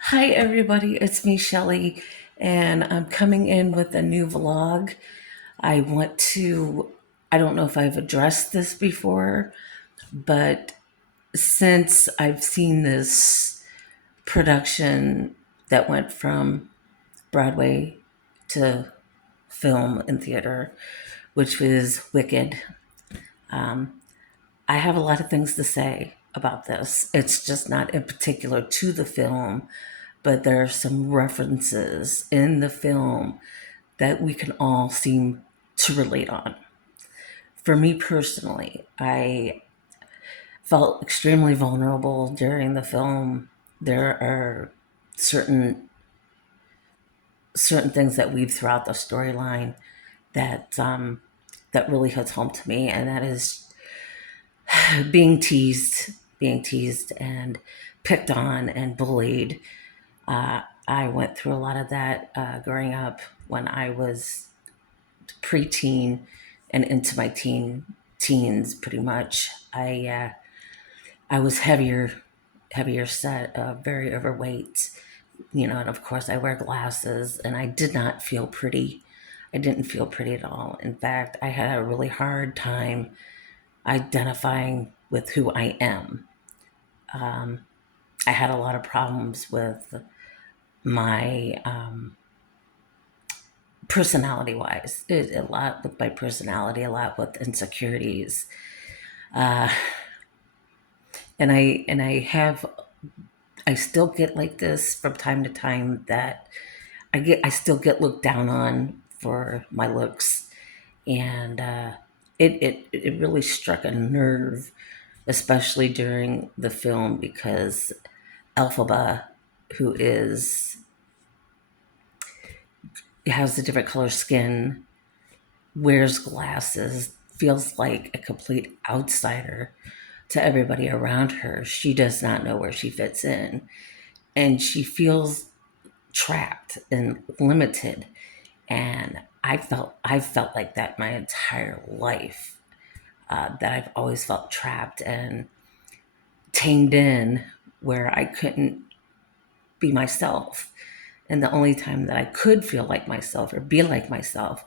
Hi, everybody. It's me, Shelly, and I'm coming in with a new vlog. I want to, I don't know if I've addressed this before, but since I've seen this production that went from Broadway to film and theater, which was Wicked, I have a lot of things to say about this. It's just not in particular to the film, but there are some references in the film that we can all seem to relate on. For me personally, I felt extremely vulnerable during the film. There are certain certain things that weave throughout the storyline that really hits home to me, and that is being teased and picked on and bullied. I went through a lot of that growing up when I was preteen and into my teens. Pretty much, I was heavier set, very overweight. And of course, I wear glasses, and I did not feel pretty. I didn't feel pretty at all. In fact, I had a really hard time identifying with who I am. I had a lot of problems with my personality wise, a lot with my personality, a lot with insecurities, and I still get like this from time to time, that I still get looked down on for my looks, and it really struck a nerve, especially during the film, because Elphaba, who is has a different color skin, wears glasses, feels like a complete outsider to everybody around her. She does not know where she fits in, and she feels trapped and limited. And I felt like that my entire life. That I've always felt trapped and tamed in, where I couldn't be myself. And the only time that I could feel like myself or be like myself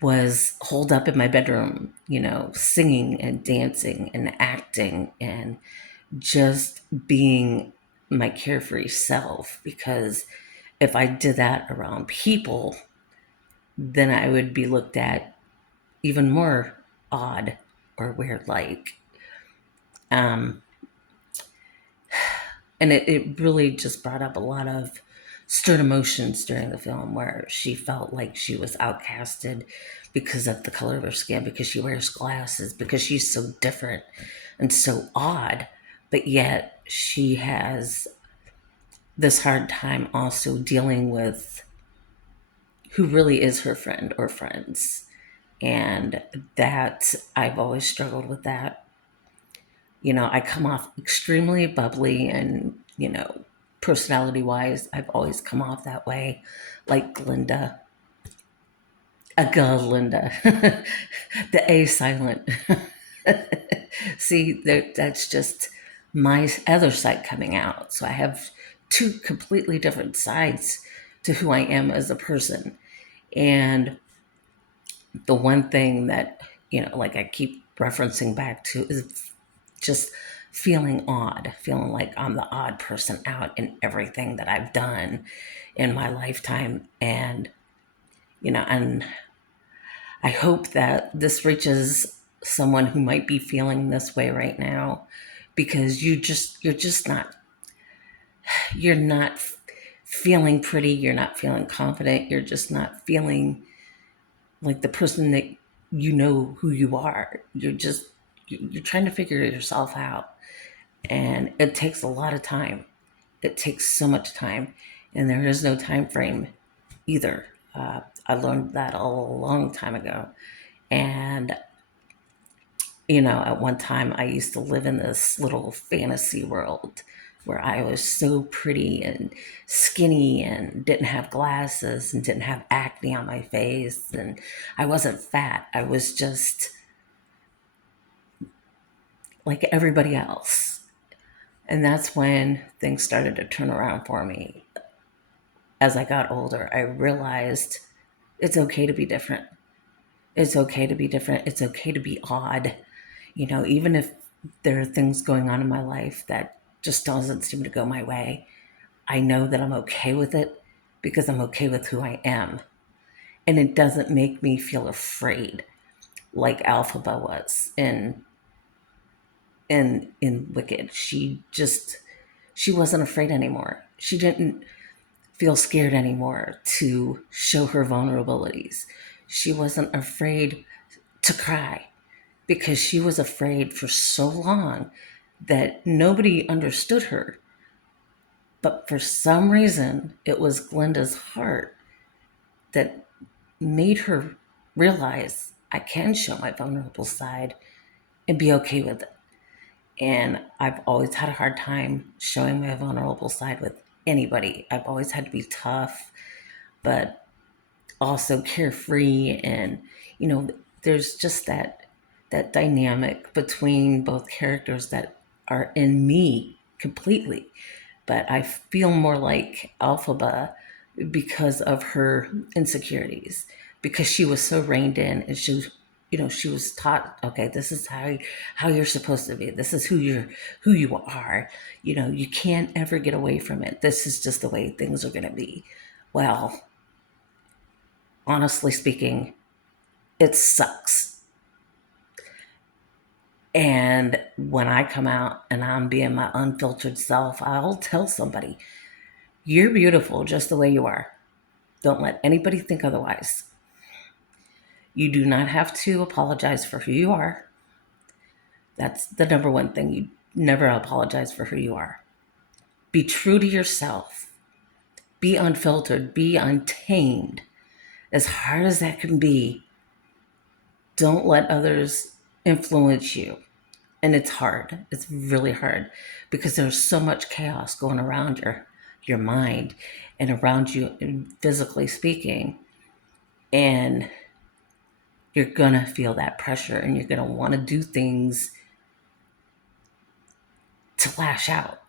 was holed up in my bedroom, singing and dancing and acting and just being my carefree self. Because if I did that around people, then I would be looked at even more odd or weird like. Um, and it really just brought up a lot of stern emotions during the film, where she felt like she was outcasted because of the color of her skin, because she wears glasses, because she's so different and so odd, but yet she has this hard time also dealing with who really is her friend or friends. And that I've always struggled with that. I come off extremely bubbly, and, personality wise, I've always come off that way, like Glinda, a girl Linda, the A silent. See, that's just my other side coming out. So I have two completely different sides to who I am as a person. And the one thing that, like I keep referencing back to, is just feeling odd, feeling like I'm the odd person out in everything that I've done in my lifetime. And I hope that this reaches someone who might be feeling this way right now, because you're not feeling pretty, you're not feeling confident, you're just not feeling like the person that you know who you are. You're trying to figure yourself out, and it takes a lot of time. It takes so much time, and there is no time frame either. I learned that a long time ago. And, at one time I used to live in this little fantasy world where I was so pretty and skinny and didn't have glasses and didn't have acne on my face. And I wasn't fat. I was just like everybody else. And that's when things started to turn around for me. As I got older, I realized it's okay to be different. It's okay to be different. It's okay to be odd. Even if there are things going on in my life that just doesn't seem to go my way, I know that I'm okay with it because I'm okay with who I am. And it doesn't make me feel afraid like Alphaba was in Wicked. She wasn't afraid anymore. She didn't feel scared anymore to show her vulnerabilities. She wasn't afraid to cry because she was afraid for so long that nobody understood her. But for some reason, it was Glenda's heart that made her realize I can show my vulnerable side and be okay with it. And I've always had a hard time showing my vulnerable side with anybody. I've always had to be tough, but also carefree. And, there's just that dynamic between both characters that are in me completely. But I feel more like Alphaba because of her insecurities, because she was so reined in, and she was taught, okay, this is how you're supposed to be. This is who you are. You can't ever get away from it. This is just the way things are going to be. Well, honestly speaking, it sucks. And when I come out and I'm being my unfiltered self, I'll tell somebody, you're beautiful just the way you are. Don't let anybody think otherwise. You do not have to apologize for who you are. That's the number one thing. You never apologize for who you are. Be true to yourself. Be unfiltered. Be untamed. As hard as that can be, don't let others influence you. And it's hard. It's really hard because there's so much chaos going around your mind and around you, physically speaking. And you're going to feel that pressure, and you're going to want to do things to lash out.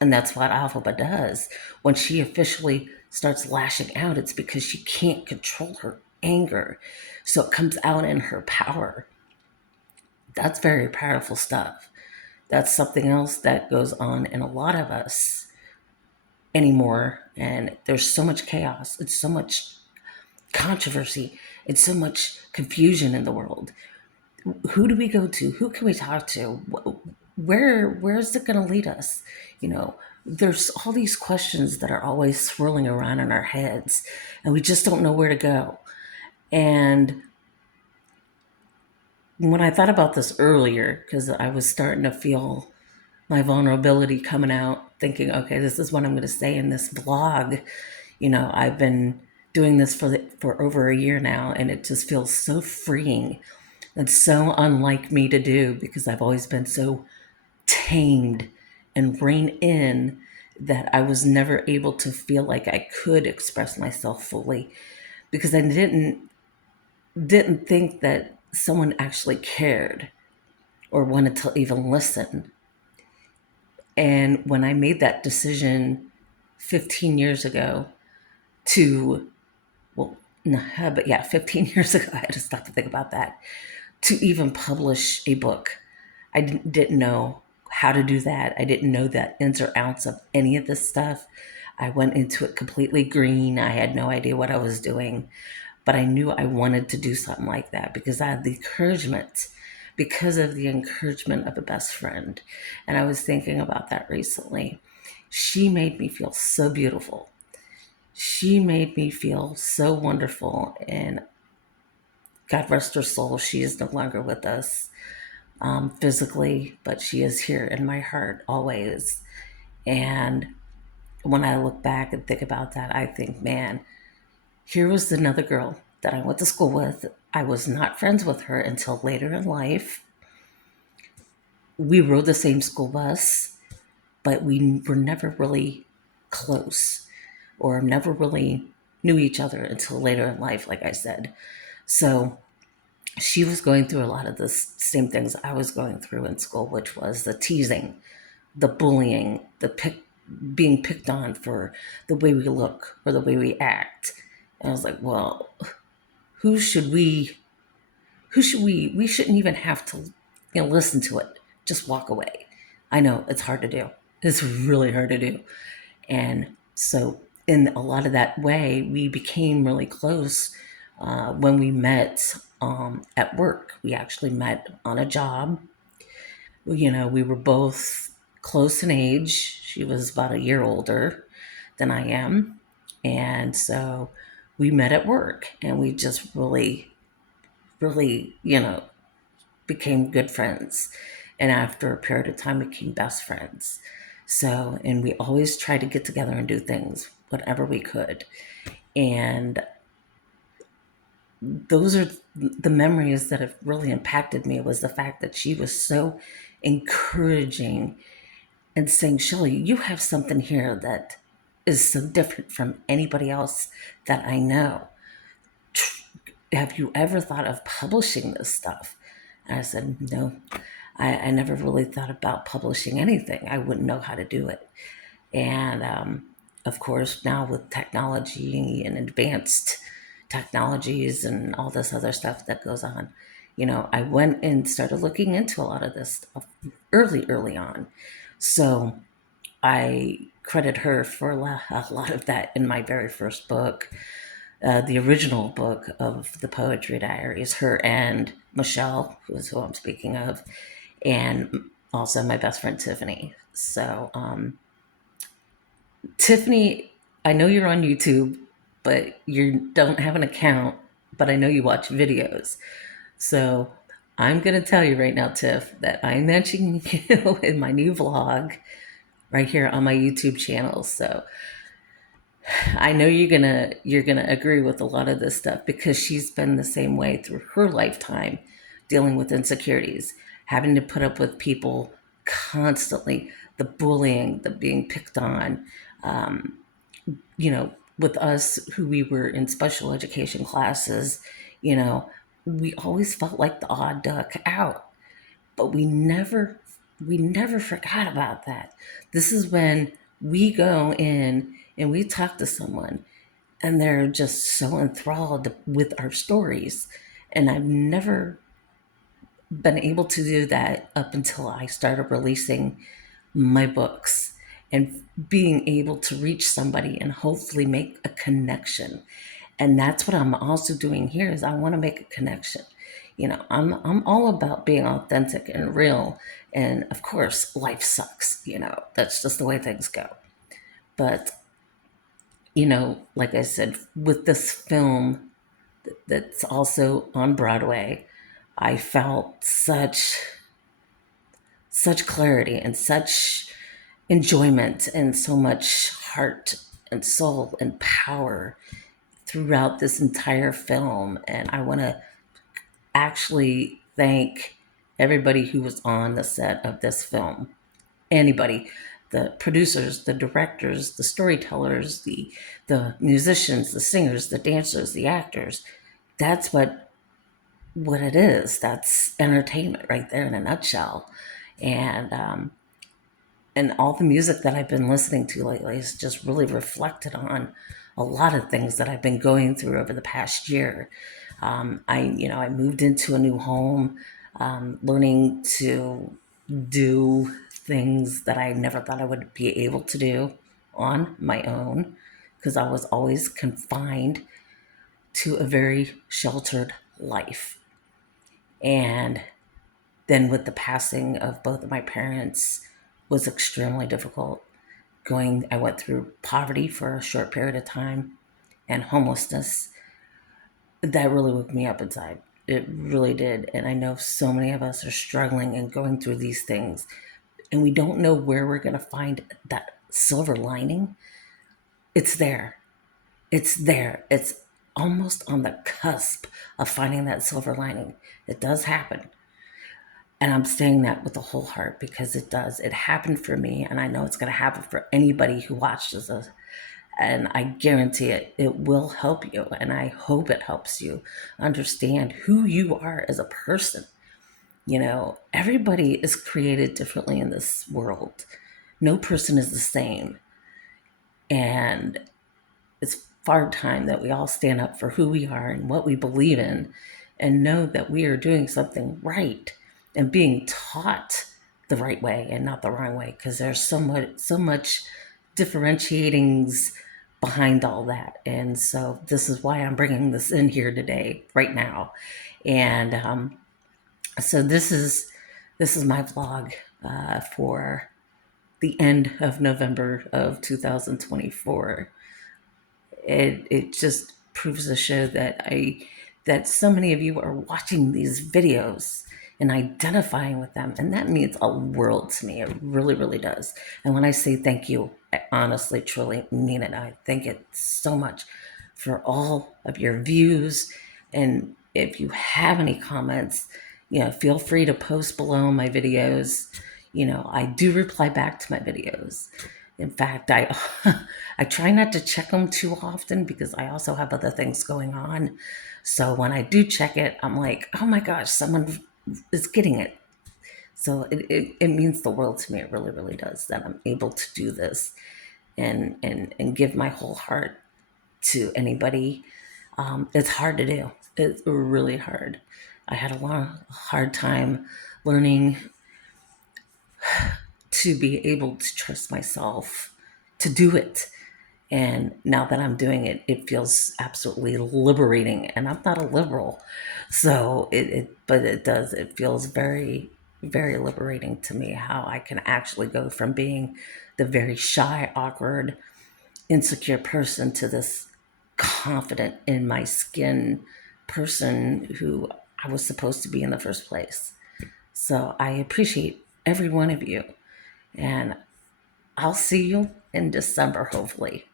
And that's what Alphaba does. When she officially starts lashing out, it's because she can't control her anger. So it comes out in her power. That's very powerful stuff. That's something else that goes on in a lot of us anymore. And there's so much chaos. It's so much controversy. It's so much confusion in the world. Who do we go to? Who can we talk to? Where's it going to lead us? There's all these questions that are always swirling around in our heads, and we just don't know where to go. And when I thought about this earlier, because I was starting to feel my vulnerability coming out, thinking, okay, this is what I'm going to say in this vlog. I've been doing this for over a year now, and it just feels so freeing. It's so unlike me to do because I've always been so tamed and reined in that I was never able to feel like I could express myself fully because I didn't think that someone actually cared or wanted to even listen. And when I made that decision 15 years ago to, well, no, but yeah, 15 years ago, I had to stop to think about that, to even publish a book. I didn't know how to do that. I didn't know the ins or outs of any of this stuff. I went into it completely green. I had no idea what I was doing, but I knew I wanted to do something like that because I had the encouragement, because of the encouragement of a best friend. And I was thinking about that recently. She made me feel so beautiful. She made me feel so wonderful. And God rest her soul, she is no longer with us physically, but she is here in my heart always. And when I look back and think about that, I think, man, here was another girl that I went to school with. I was not friends with her until later in life. We rode the same school bus, but we were never really close or never really knew each other until later in life, like I said. So she was going through a lot of the same things I was going through in school, which was the teasing, the bullying, being picked on for the way we look or the way we act. And I was like, well, who should we we shouldn't even have to, listen to it. Just walk away. I know it's hard to do. It's really hard to do. And so in a lot of that way, we became really close when we met at work. We actually met on a job. We were both close in age. She was about a year older than I am. And so we met at work and we just really, really, became good friends. And after a period of time, became best friends. So, and we always tried to get together and do things, whatever we could. And those are the memories that have really impacted me, was the fact that she was so encouraging and saying, Shelly, you have something here that is so different from anybody else that I know. Have you ever thought of publishing this stuff? And I said, no, I never really thought about publishing anything. I wouldn't know how to do it. And of course, now with technology and advanced technologies and all this other stuff that goes on, I went and started looking into a lot of this stuff early on. So I credit her for a lot of that in my very first book, the original book of the Poetry Diaries, her and Michelle, who is who I'm speaking of, and also my best friend Tiffany. So, Tiffany, I know you're on YouTube, but you don't have an account, but I know you watch videos. So, I'm going to tell you right now, Tiff, that I'm mentioning you in my new vlog right here on my YouTube channel. So, I know you're gonna agree with a lot of this stuff because she's been the same way through her lifetime, dealing with insecurities, having to put up with people constantly, the bullying, the being picked on. With us who we were in special education classes, you know, we always felt like the odd duck out, but we never forgot about that. This is when we go in and we talk to someone and they're just so enthralled with our stories. And I've never been able to do that up until I started releasing my books and being able to reach somebody and hopefully make a connection. And that's what I'm also doing here, is I want to make a connection. I'm all about being authentic and real. And of course, life sucks. That's just the way things go. But like I said, with this film that's also on Broadway, I felt such clarity and such enjoyment and so much heart and soul and power throughout this entire film. And I want to actually thank everybody who was on the set of this film. Anybody, the producers, the directors, the storytellers, the musicians, the singers, the dancers, the actors. That's what it is. That's entertainment right there in a nutshell. And all the music that I've been listening to lately has just really reflected on a lot of things that I've been going through over the past year. I moved into a new home, learning to do things that I never thought I would be able to do on my own, because I was always confined to a very sheltered life. And then with the passing of both of my parents was extremely difficult. I went through poverty for a short period of time and homelessness. That really woke me up inside. It really did. And I know so many of us are struggling and going through these things, and we don't know where we're going to find that silver lining. It's there. It's there. It's almost on the cusp of finding that silver lining. It does happen. And I'm saying that with a whole heart because it does. It happened for me, and I know it's going to happen for anybody who watches this. And I guarantee it will help you. And I hope it helps you understand who you are as a person. Everybody is created differently in this world. No person is the same. And it's far time that we all stand up for who we are and what we believe in and know that we are doing something right and being taught the right way and not the wrong way, because there's so much differentiatings behind all that. And so this is why I'm bringing this in here today, right now. And so this is my vlog for the end of November of 2024. It just proves to show that so many of you are watching these videos and identifying with them, and that means a world to me. It really, really does. And when I say thank you, I honestly, truly mean it. I thank it so much for all of your views. And if you have any comments, feel free to post below my videos. I do reply back to my videos. In fact, I I try not to check them too often because I also have other things going on. So when I do check it, I'm like, oh my gosh, someone is getting it. So it means the world to me. It really, really does that I'm able to do this and give my whole heart to anybody. It's hard to do. It's really hard. I had a hard time learning to be able to trust myself to do it. And now that I'm doing it, it feels absolutely liberating. And I'm not a liberal. So but it does, it feels very, very liberating to me how I can actually go from being the very shy, awkward, insecure person to this confident in my skin person who I was supposed to be in the first place. So I appreciate every one of you. And I'll see you in December, hopefully.